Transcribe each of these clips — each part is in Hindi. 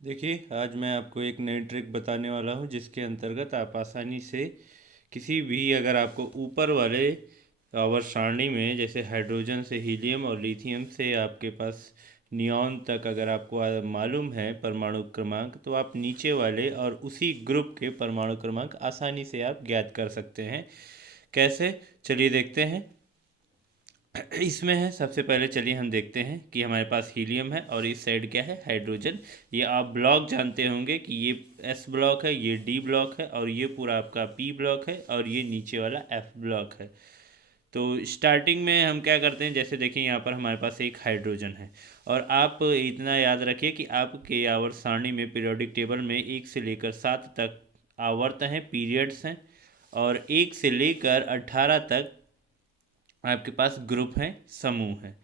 देखिए, आज मैं आपको एक नई ट्रिक बताने वाला हूँ जिसके अंतर्गत आप आसानी से किसी भी अगर आपको ऊपर वाले आवर्त सारणी में जैसे हाइड्रोजन से हीलियम और लिथियम से आपके पास नियॉन तक अगर आपको मालूम है परमाणु क्रमांक, तो आप नीचे वाले और उसी ग्रुप के परमाणु क्रमांक आसानी से आप ज्ञात कर सकते हैं। कैसे? चलिए देखते हैं। इसमें है, सबसे पहले चलिए हम देखते हैं कि हमारे पास हीलियम है और इस साइड क्या है, हाइड्रोजन। ये आप ब्लॉक जानते होंगे कि ये एस ब्लॉक है, ये डी ब्लॉक है और ये पूरा आपका पी ब्लॉक है और ये नीचे वाला एफ ब्लॉक है। तो स्टार्टिंग में हम क्या करते हैं, जैसे देखिए यहाँ पर हमारे पास एक हाइड्रोजन है और आप इतना याद रखिए कि आपके आवर्त सारणी में पीरियोडिक टेबल में 1 से लेकर 7 तक आवर्त हैं, पीरियड्स हैं, और 1 से लेकर 18 तक आपके पास ग्रुप हैं, समूह हैं।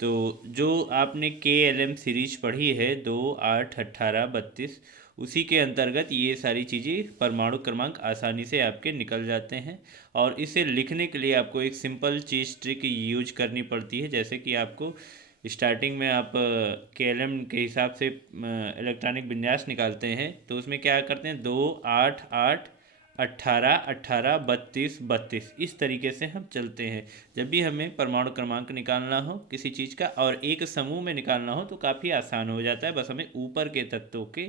तो जो आपने के एल एम सीरीज पढ़ी है, 2, 8, 18, 32, उसी के अंतर्गत ये सारी चीज़ें परमाणु क्रमांक आसानी से आपके निकल जाते हैं। और इसे लिखने के लिए आपको एक सिंपल चीज़ ट्रिक यूज करनी पड़ती है। जैसे कि आपको स्टार्टिंग में आप के एल एम के हिसाब से इलेक्ट्रॉनिक विन्यास निकालते हैं, तो उसमें क्या करते हैं, 2, 8, 8, 18, 18, 32, 32, इस तरीके से हम चलते हैं। जब भी हमें परमाणु क्रमांक निकालना हो किसी चीज़ का और एक समूह में निकालना हो तो काफ़ी आसान हो जाता है, बस हमें ऊपर के तत्वों के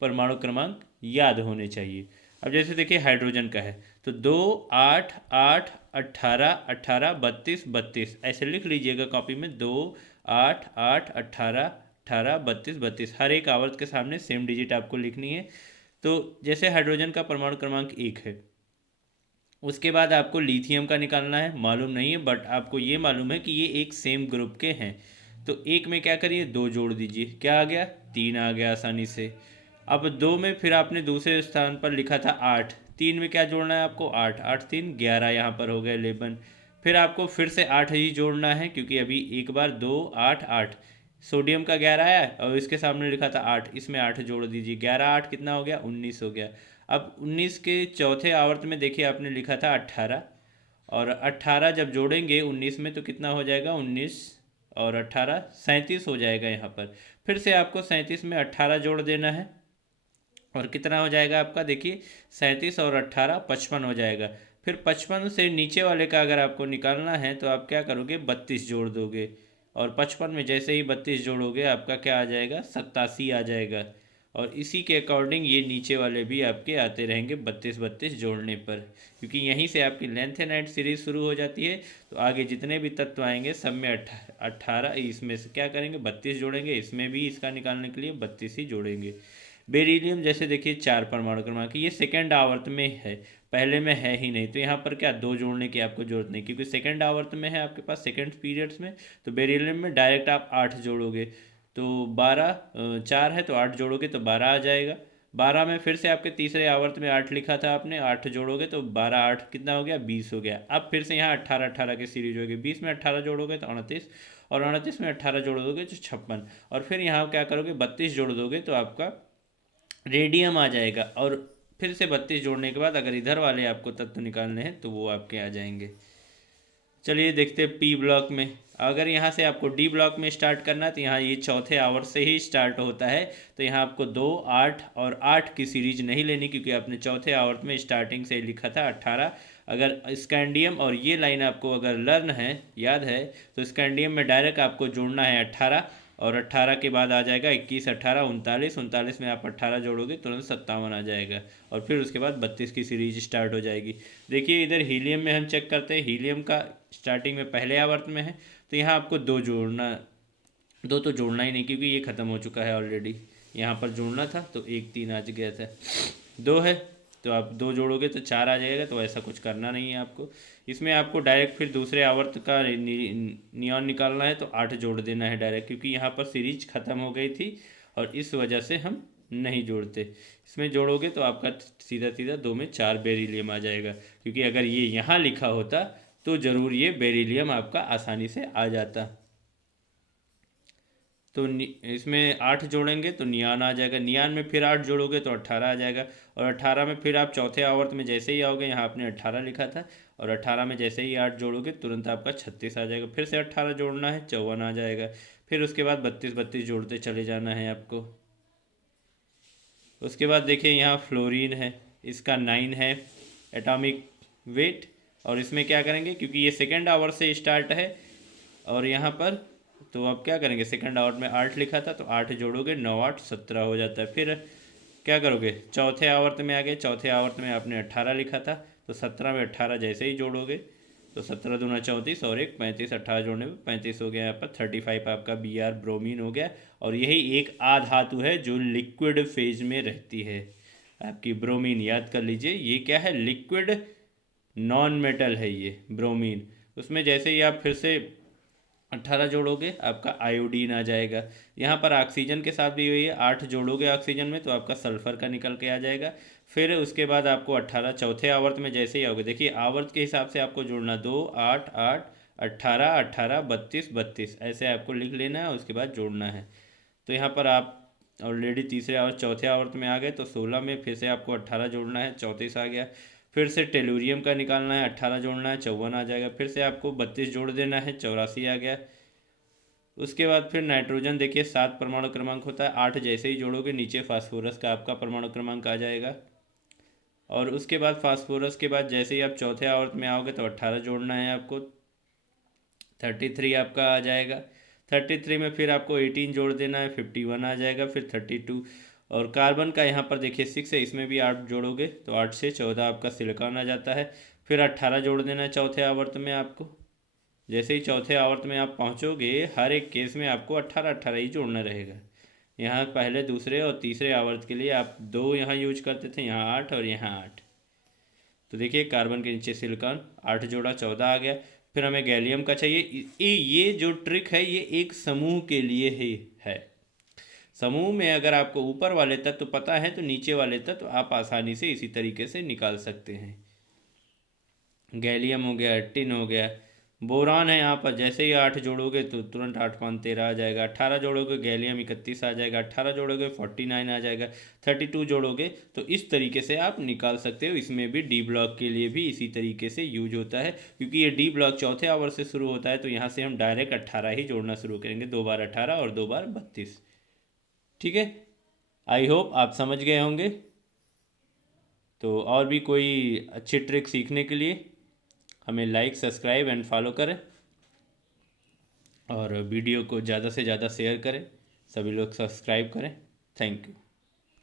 परमाणु क्रमांक याद होने चाहिए। अब जैसे देखिए हाइड्रोजन का है, तो 2, 8, 8, 18, 18, 32, 32 ऐसे लिख लीजिएगा कॉपी में। 2, 8, 8, 18, 18, 32, 32 हर एक आवर्त के सामने सेम डिजिट आपको लिखनी है। तो जैसे हाइड्रोजन का परमाणु क्रमांक 1 है, उसके बाद आपको लिथियम का निकालना है, मालूम नहीं है बट आपको ये मालूम है कि ये एक सेम ग्रुप के हैं। तो एक में क्या करिए, 2 जोड़ दीजिए, क्या आ गया, 3 आ गया आसानी से। अब 2 में फिर आपने दूसरे स्थान पर लिखा था 8, 3 में क्या जोड़ना है आपको, 8, 8, 3, 11, यहाँ पर हो गया 11। फिर आपको फिर से 8 ही जोड़ना है क्योंकि अभी एक बार 2, 8, 8 सोडियम का 11 आया है और इसके सामने लिखा था 8, इसमें 8 जोड़ दीजिए, 11, 8 कितना हो गया, 19 हो गया। अब 19 के चौथे आवर्त में देखिए आपने लिखा था 18, और 18 जब जोड़ेंगे 19 में तो कितना हो जाएगा, 19 और 18 37 हो जाएगा यहाँ पर। फिर से आपको 37 में 18 जोड़ देना है और कितना हो जाएगा आपका, देखिए 37 और 18 55 हो जाएगा। फिर 55 से नीचे वाले का अगर आपको निकालना है तो आप क्या करोगे, 32 जोड़ दोगे, और 55 में जैसे ही 32 जोड़ोगे आपका क्या आ जाएगा, 87 आ जाएगा। और इसी के अकॉर्डिंग ये नीचे वाले भी आपके आते रहेंगे 32 32 जोड़ने पर, क्योंकि यहीं से आपकी लेंथ एंड हाइट सीरीज शुरू हो जाती है। तो आगे जितने भी तत्व आएंगे सब में 18, इसमें से क्या करेंगे, 32 जोड़ेंगे, इसमें भी इसका निकालने के लिए 32 ही जोड़ेंगे। बेरिलियम जैसे देखिए 4 परमाणु क्रमांक, ये सेकेंड आवर्त में है, पहले में है ही नहीं, तो यहाँ पर क्या 2 जोड़ने की आपको जरूरत नहीं क्योंकि सेकेंड आवर्त में है आपके पास, सेकेंड पीरियड्स में। तो बेरिलियम में डायरेक्ट आप 8 जोड़ोगे, तो 12, 4 है तो 8 जोड़ोगे तो 12 आ जाएगा। 12 में फिर से आपके तीसरे आवर्त में 8 लिखा था आपने, 8 जोड़ोगे तो 12, 8 कितना हो गया, 20 हो गया। अब फिर से यहाँ 18 18 की सीरीज होगी, 20 में 18 जोड़ोगे तो 29, और 29 में 18 जोड़ दोगे तो 56, और फिर यहाँ क्या करोगे, 32 जोड़ दोगे तो आपका रेडियम आ जाएगा। और फिर से 32 जोड़ने के बाद अगर इधर वाले आपको तत्व निकालने हैं तो वो आपके आ जाएंगे। चलिए देखते हैं पी ब्लॉक में। अगर यहाँ से आपको डी ब्लॉक में स्टार्ट करना है तो यहाँ ये चौथे आवर से ही स्टार्ट होता है। तो यहाँ आपको 2, 8 और 8 की सीरीज नहीं लेनी क्योंकि आपने चौथे आवर्त में स्टार्टिंग से लिखा था 18। अगर स्कैंडियम और ये लाइन आपको अगर लर्न है, याद है, तो स्कैंडियम में डायरेक्ट आपको जोड़ना है 18, और 18 के बाद आ जाएगा 21, 18, 39, 39 में आप 18 जोड़ोगे तुरंत 57 आ जाएगा, और फिर उसके बाद 32 की सीरीज स्टार्ट हो जाएगी। देखिए इधर हीलियम में हम चेक करते हैं, हीलियम का स्टार्टिंग में पहले आवर्त में है, तो यहाँ आपको 2 जोड़ना, 2 तो जोड़ना ही नहीं क्योंकि ये ख़त्म हो चुका है ऑलरेडी। यहाँ पर जोड़ना था तो 1 3 आ गया था, 2 है तो आप 2 जोड़ोगे तो 4 आ जाएगा, तो ऐसा कुछ करना नहीं है आपको। इसमें आपको डायरेक्ट फिर दूसरे आवर्त का नियॉन निकालना है तो 8 जोड़ देना है डायरेक्ट, क्योंकि यहाँ पर सीरीज ख़त्म हो गई थी और इस वजह से हम नहीं जोड़ते। इसमें जोड़ोगे तो आपका सीधा सीधा 2 में 4 बेरिलियम आ जाएगा, क्योंकि अगर ये यहाँ लिखा होता तो ज़रूर ये बेरिलियम आपका आसानी से आ जाता। तो इसमें 8 जोड़ेंगे तो नियान आ जाएगा, नियान में फिर 8 जोड़ोगे तो 18 आ जाएगा, और 18 में फिर आप चौथे आवर्त में जैसे ही आओगे, यहाँ आपने 18 लिखा था, और 18 में जैसे ही 8 जोड़ोगे तुरंत आपका 36 आ जाएगा, फिर से 18 जोड़ना है, 54 आ जाएगा। फिर उसके बाद 32 32 जोड़ते चले जाना है आपको। उसके बाद देखिए यहाँ फ्लोरीन है, इसका 9 है एटॉमिक वेट। और इसमें क्या करेंगे, क्योंकि ये सेकेंड आवर से स्टार्ट है और यहाँ पर, तो अब क्या करेंगे, सेकंड आवर्त में 8 लिखा था तो 8 जोड़ोगे, 9 8 17 हो जाता है। फिर क्या करोगे, चौथे आवर्त में आ गए, चौथे आवर्त में आपने 18 लिखा था तो 17 में 18 जैसे ही जोड़ोगे तो 17 दूना 34 और एक 35, 18 जोड़ने में 35 हो गया। यहाँ पर 35 आपका Br ब्रोमीन हो गया। और यही एक आधातु है जो लिक्विड फेज में रहती है आपकी ब्रोमीन, याद कर लीजिए। ये क्या है, लिक्विड नॉन मेटल है ये ब्रोमीन। उसमें जैसे ही आप फिर से 18 जोड़ोगे आपका आयोडीन आ जाएगा। यहाँ पर ऑक्सीजन के साथ भी वही है, 8 जोड़ोगे ऑक्सीजन में तो आपका सल्फर का निकल के आ जाएगा। फिर उसके बाद आपको 18 चौथे आवर्त में जैसे ही आओगे, देखिए आवर्त के हिसाब से आपको जोड़ना 2 8 8 18 18 32 32 ऐसे आपको लिख लेना है, उसके बाद जोड़ना है। तो यहाँ पर आप ऑलरेडी तीसरे आवर्त चौथे आवर्त में आ गए तो 16 में फिर से आपको 18 जोड़ना है, 34 आ गया। फिर से टेलुरियम का निकालना है, 18 जोड़ना है, 54 आ जाएगा। फिर से आपको 32 जोड़ देना है, 84 आ गया। उसके बाद फिर नाइट्रोजन देखिए 7 परमाणु क्रमांक होता है, 8 जैसे ही जोड़ोगे नीचे फास्फोरस का आपका परमाणु क्रमांक आ जाएगा। और उसके बाद फास्फोरस के बाद जैसे ही आप चौथे आवर्त में आओगे तो 18 जोड़ना है आपको, 33 आपका आ जाएगा। 33 में फिर आपको 18 जोड़ देना है, 51 आ जाएगा। फिर 32 और कार्बन का यहाँ पर देखिए 6 है, इसमें भी 8 जोड़ोगे तो 8 से 14 आपका सिलिकॉन आ जाता है। फिर 18 जोड़ देना है चौथे आवर्त में आपको। जैसे ही चौथे आवर्त में आप पहुँचोगे हर एक केस में आपको 18 18 ही जोड़ना रहेगा। यहाँ पहले दूसरे और तीसरे आवर्त के लिए आप 2 यहाँ यूज करते थे, यहाँ 8 और यहाँ 8। तो देखिए कार्बन के नीचे सिलिकॉन 8 जोड़ा 14 आ गया। फिर हमें गैलियम का चाहिए। ये जो ट्रिक है ये एक समूह के लिए ही है। समूह में अगर आपको ऊपर वाले तत्व पता है तो नीचे वाले तत्व आप आसानी से इसी तरीके से निकाल सकते हैं। गैलियम हो गया, टिन हो गया, बोरान है। यहाँ पर जैसे ही 8 जोड़ोगे तो तुरंत 8 5 13 आ जाएगा। 18 जोड़ोगे गैलियम 31 आ जाएगा। 18 जोड़ोगे 49 आ जाएगा। 32 जोड़ोगे तो इस तरीके से आप निकाल सकते हो। इसमें भी डी ब्लॉक के लिए भी इसी तरीके से यूज होता है, क्योंकि ये डी ब्लॉक चौथे आवर से शुरू होता है तो यहाँ से हम डायरेक्ट 18 ही जोड़ना शुरू करेंगे, 2 बार 18 और 2 बार 32। ठीक है, आई होप आप समझ गए होंगे। तो और भी कोई अच्छी ट्रिक सीखने के लिए हमें लाइक सब्सक्राइब एंड फॉलो करें और वीडियो को ज़्यादा से ज़्यादा शेयर करें, सभी लोग सब्सक्राइब करें। Thank you.